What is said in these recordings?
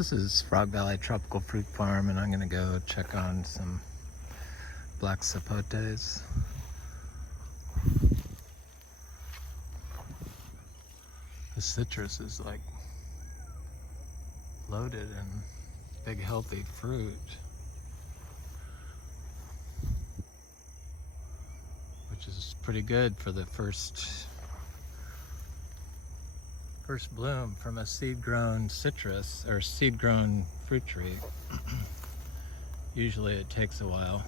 This is Frog Valley Tropical Fruit Farm, and I'm gonna go check on some black sapotes. The citrus is like loaded in big healthy fruit, which is pretty good for the first bloom from a seed-grown citrus or seed-grown fruit tree. Usually it takes a while.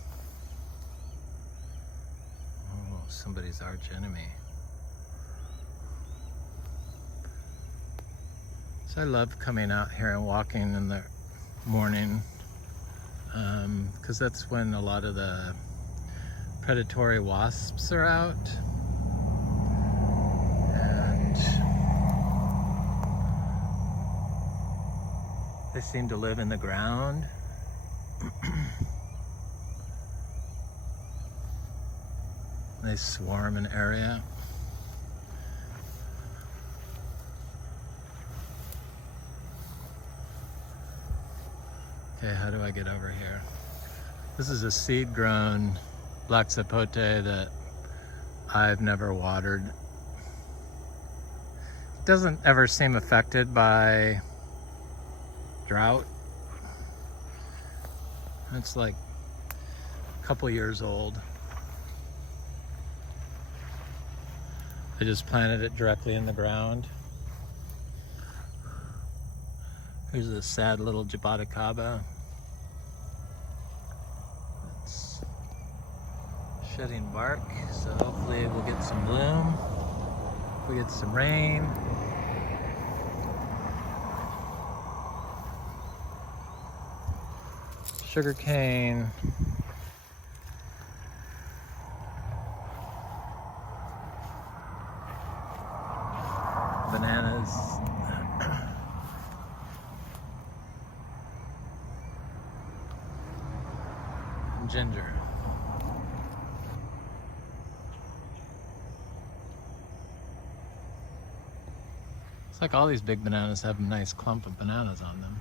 Oh, somebody's arch enemy. So I love coming out here and walking in the morning, because that's when a lot of the predatory wasps are out. And they seem to live in the ground. They swarm an area. Okay, how do I get over here? This is a seed-grown black sapote that I've never watered. It doesn't ever seem affected by drought. It's like a couple years old. I just planted it directly in the ground. Here's a sad little Jaboticaba. It's shedding bark, so hopefully we'll get some bloom. If we get some rain. Sugar cane. Bananas. Ginger. It's like all these big bananas have a nice clump of bananas on them.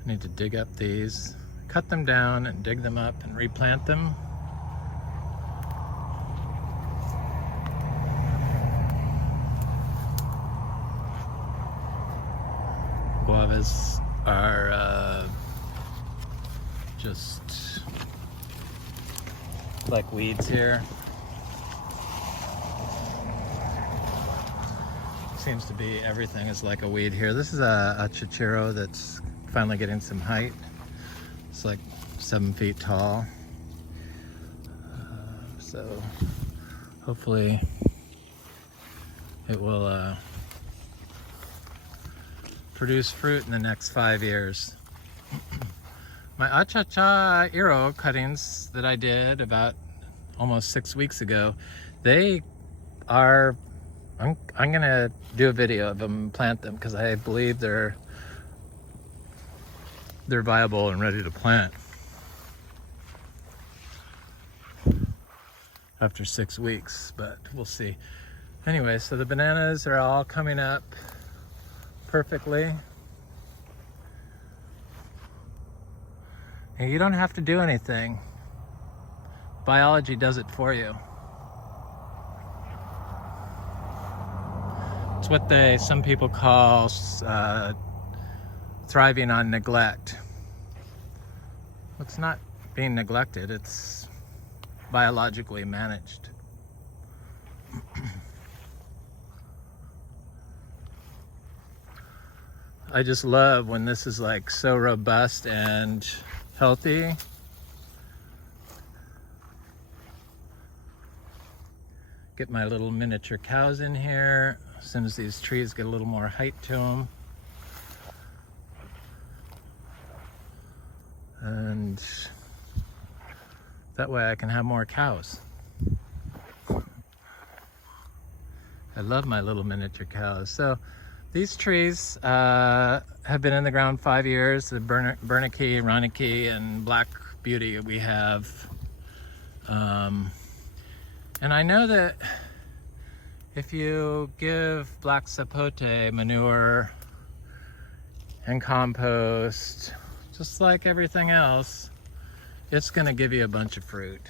I need to dig up these, cut them down and dig them up and replant them. Guavas are just like weeds here. Seems to be everything is like a weed here. This is a Chichiro that's finally getting some height. It's like 7 feet tall. So hopefully it will produce fruit in the next 5 years. My Chacha Eero cuttings that I did about almost 6 weeks ago, they are, I'm gonna do a video of them and plant them because I believe they're viable and ready to plant after 6 weeks, but we'll see. Anyway, so the bananas are all coming up perfectly. And you don't have to do anything. Biology does it for you. It's what some people call thriving on neglect. It's not being neglected, it's biologically managed. I just love when this is like so robust and healthy. Get my little miniature cows in here as soon as these trees get a little more height to them. And that way I can have more cows. I love my little miniature cows. So these trees have been in the ground 5 years. The Bernicky, Ronicky, and Black Beauty we have And I know that if you give black sapote manure and compost, just like everything else, it's gonna give you a bunch of fruit.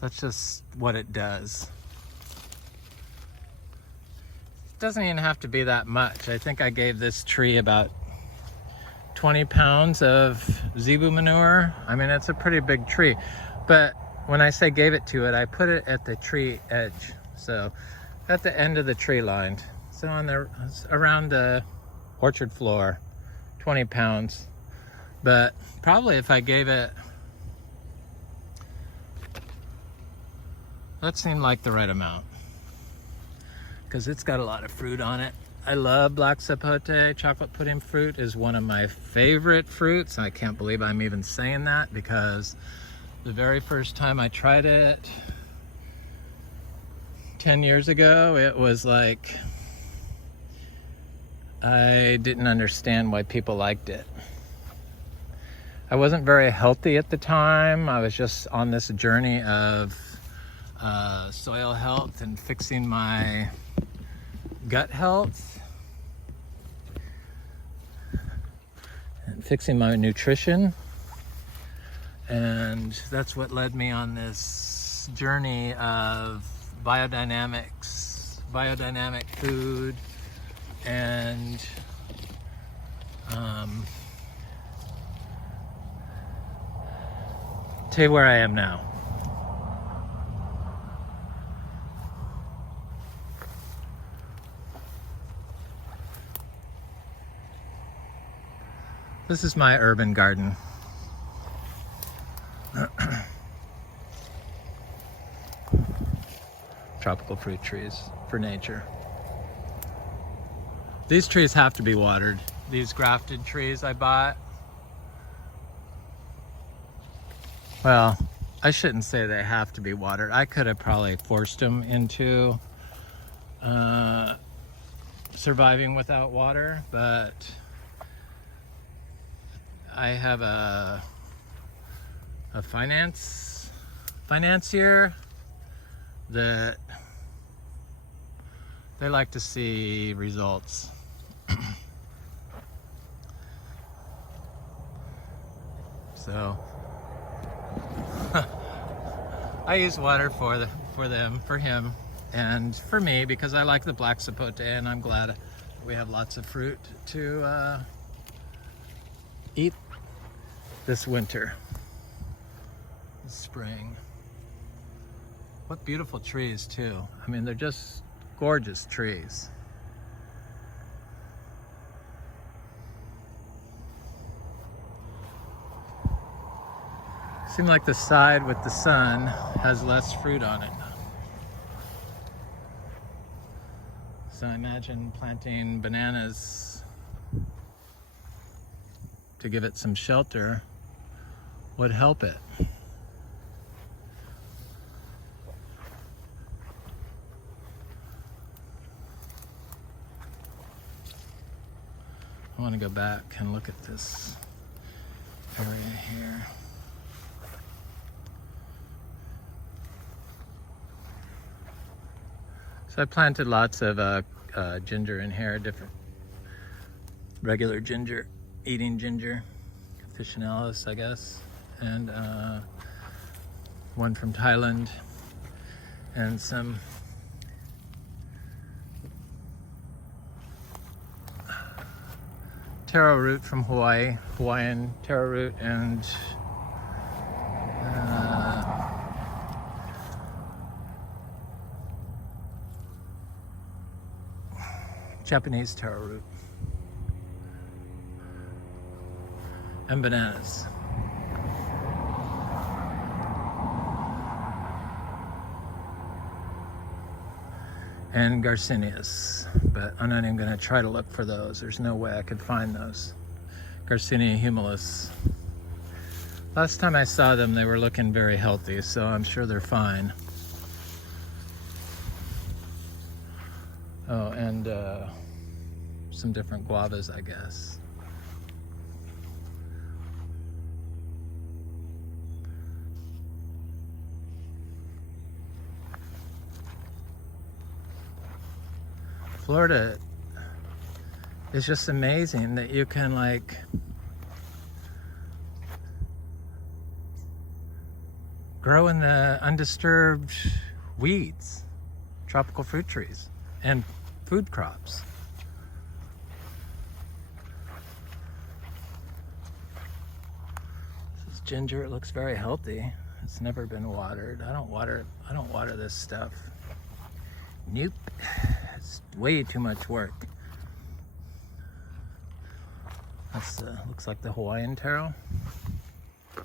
That's just what it does. It doesn't even have to be that much. I think I gave this tree about 20 pounds of zebu manure. I mean, it's a pretty big tree, but when I say gave it to it, I put it at the tree edge. So at the end of the tree line. So on the, around the orchard floor, 20 pounds. But probably if I gave it, that seemed like the right amount, because it's got a lot of fruit on it. I love black sapote. Chocolate pudding fruit is one of my favorite fruits. I can't believe I'm even saying that, because the very first time I tried it 10 years ago, it was like, I didn't understand why people liked it. I wasn't very healthy at the time. I was just on this journey of soil health and fixing my gut health and fixing my nutrition. And that's what led me on this journey of biodynamic food, and tell you where I am now. This is my urban garden. Tropical fruit trees for nature. These trees have to be watered. These grafted trees I bought. Well, I shouldn't say they have to be watered. I could have probably forced them into surviving without water, but I have a financier that they like to see results. So I use water for him, and for me, because I like the black sapote, and I'm glad we have lots of fruit to eat this winter, this spring. What beautiful trees too. I mean, they're just gorgeous trees. Seems like the side with the sun has less fruit on it. So I imagine planting bananas to give it some shelter would help it. I want to go back and look at this area here. So I planted lots of ginger in here, different regular ginger, eating ginger, officinalis, I guess, and one from Thailand, and some taro root from Hawaii, Hawaiian taro root, and Japanese taro root, and bananas. And Garcinias, but I'm not even going to try to look for those. There's no way I could find those. Garcinia humilis. Last time I saw them, they were looking very healthy, so I'm sure they're fine. Oh, and some different guavas, I guess. Florida is just amazing that you can like grow in the undisturbed weeds, tropical fruit trees, and food crops. This is ginger. It looks very healthy. It's never been watered. I don't water this stuff. Nope. It's way too much work. That's looks like the Hawaiian taro. I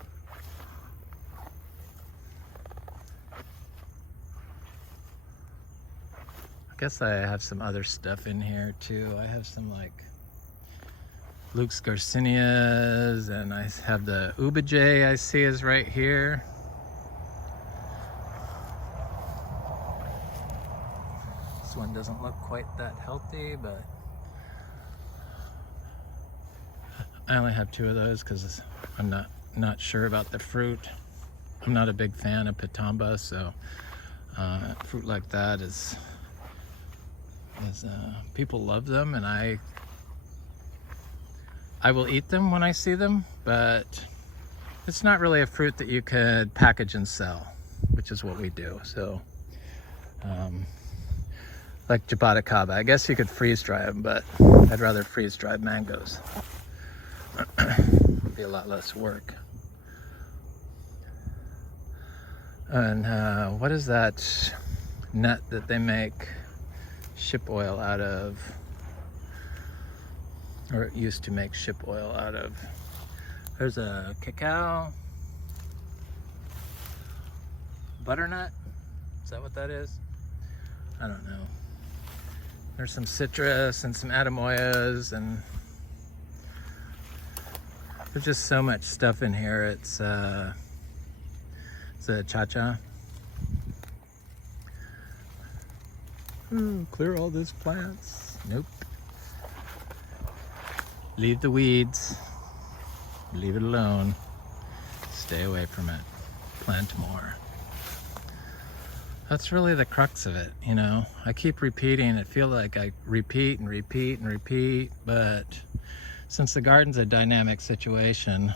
guess I have some other stuff in here too. I have some like Luke's Garcinias, and I have the Ubijay I see is right here. This one doesn't look quite that healthy, but I only have 2 of those because I'm not sure about the fruit. I'm not a big fan of Patamba, so fruit like that is people love them, and I will eat them when I see them, but it's not really a fruit that you could package and sell, which is what we do. So like Jaboticaba, I guess you could freeze dry them, but I'd rather freeze dried mangoes. It'd be a lot less work. And what is that nut that they make ship oil out of, or it used to make ship oil out of? There's a cacao butternut. Is that what that is? I don't know. There's some citrus and some atemoyas, and there's just so much stuff in here. It's a Chacha. Clear all these plants. Nope. Leave the weeds. Leave it alone. Stay away from it. Plant more. That's really the crux of it, you know. I keep repeating. It feels like I repeat and repeat and repeat, but since the garden's a dynamic situation,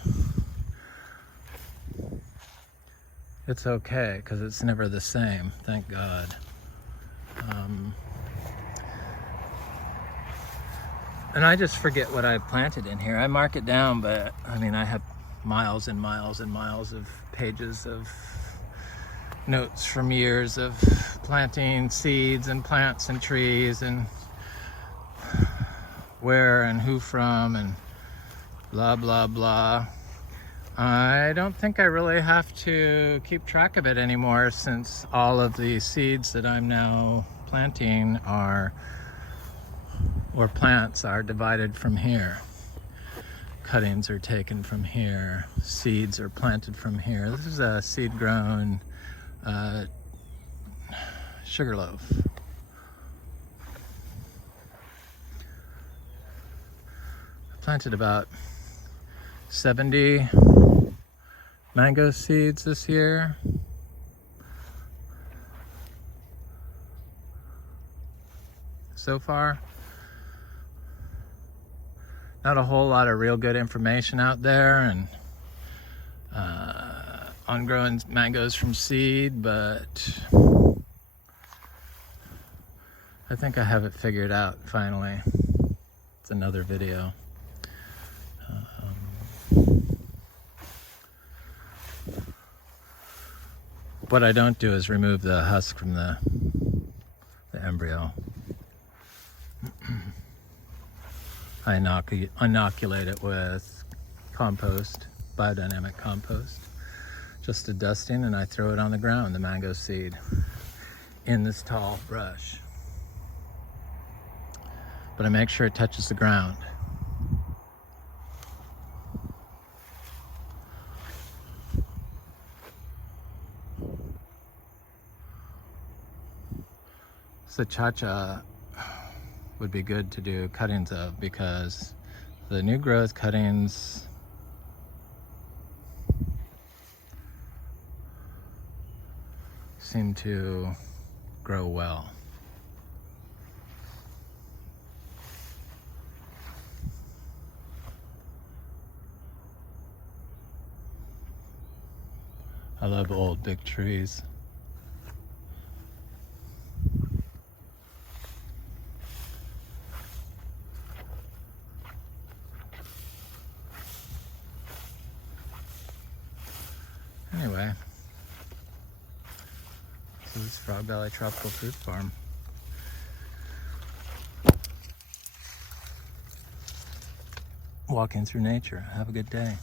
it's okay because it's never the same, thank God. And I just forget what I planted in here. I mark it down, but I mean, I have miles and miles and miles of pages of notes from years of planting seeds and plants and trees and where and who from and blah, blah, blah. I don't think I really have to keep track of it anymore, since all of the seeds that I'm now planting or plants are divided from here. Cuttings are taken from here. Seeds are planted from here. This is a seed grown sugarloaf. I planted about 70 mango seeds this year. So far. Not a whole lot of real good information out there, and on growing mangoes from seed, but I think I have it figured out finally. It's another video. What I don't do is remove the husk from the embryo. I inoculate it with compost, biodynamic compost, just a dusting, and I throw it on the ground, the mango seed, in this tall brush. But I make sure it touches the ground. So Chacha would be good to do cuttings of, because the new growth cuttings seem to grow well. I love old big trees. Anyway, this is Frog Valley Tropical Fruit Farm. Walking through nature. Have a good day.